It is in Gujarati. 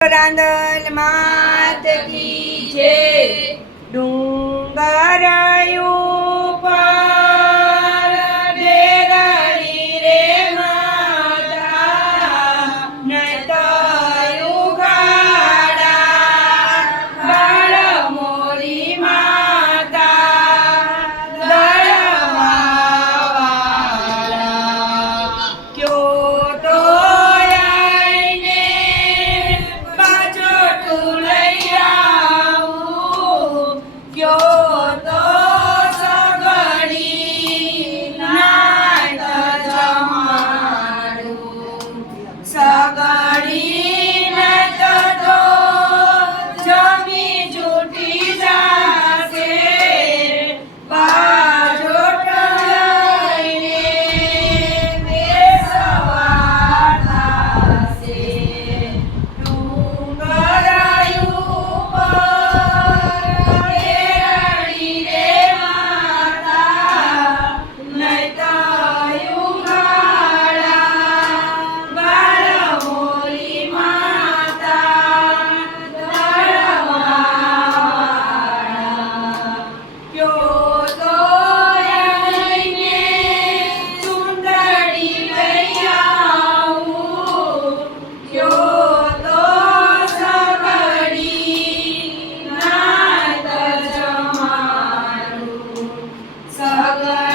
રાંદલ માત કી છે ડુંગર Bye.